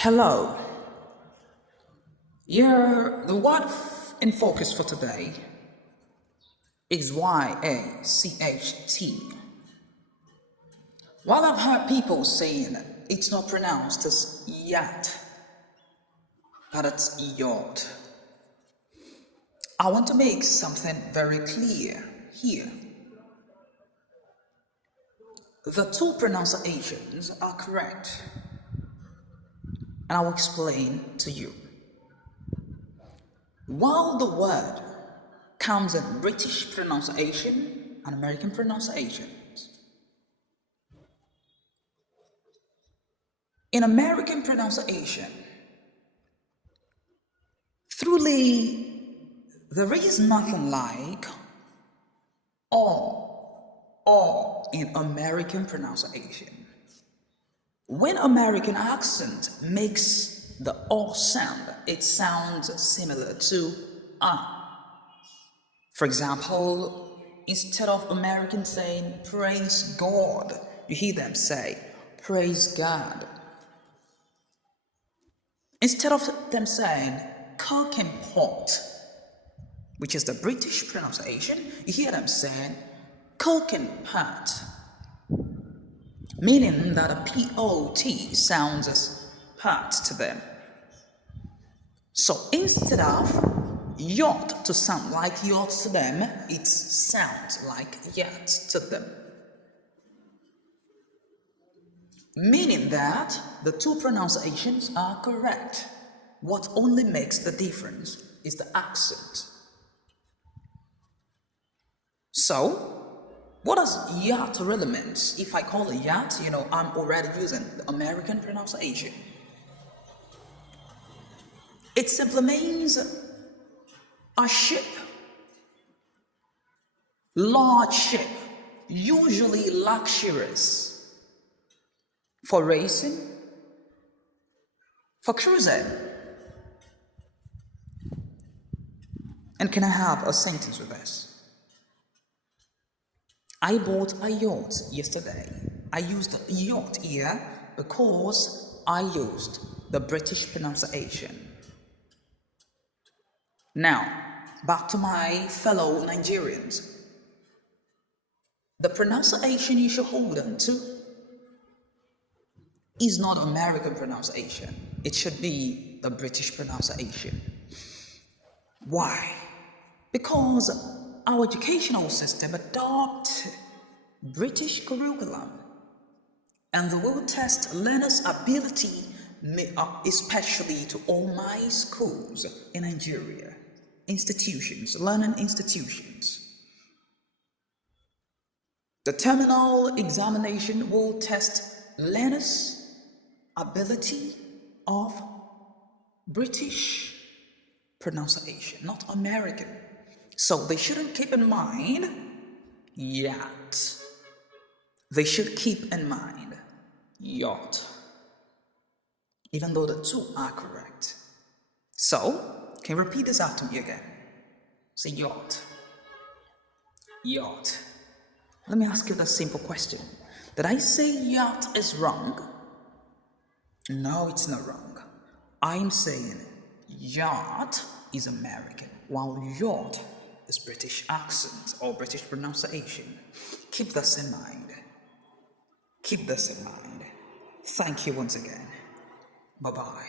Hello. The word in focus for today is Yacht. While I've heard people saying it's not pronounced as yacht, but it's yacht, I want to make something very clear here. The two pronunciations are correct, and I will explain to you. While the word comes in British pronunciation and American pronunciations, in American pronunciation, truly there is nothing like or in American pronunciation. When American accent makes the or sound, it sounds similar to For example, instead of Americans saying praise God, you hear them say praise God. Instead of them saying cooking pot, which is the British pronunciation, you hear them saying cooking pot, meaning that a P-O-T sounds as pot to them. So instead of yacht to sound like yacht to them, it sounds like yacht to them. Meaning that the two pronunciations are correct. What only makes the difference is the accent. So, what does yacht really mean? If I call it yacht, I'm already using the American pronunciation. It simply means a ship, large ship, usually luxurious, for racing, for cruising. And can I have a sentence with this? I bought a yacht yesterday. I used yacht here because I used the British pronunciation. Now, back to my fellow Nigerians. The pronunciation you should hold on to is not American pronunciation. It should be the British pronunciation. Why? Because our educational system adopts British curriculum, and they will test learners' ability, especially to all my schools in Nigeria, learning institutions. The terminal examination will test learners' ability of British pronunciation, not American. So they shouldn't keep in mind yacht. They should keep in mind yacht, even though the two are correct. So, can you repeat this after me again? Say yacht. Yacht. Let me ask you the simple question. Did I say yacht is wrong? No, it's not wrong. I'm saying yacht is American, while yacht is British accent or British pronunciation. Keep this in mind. Keep this in mind. Thank you once again. Bye-bye.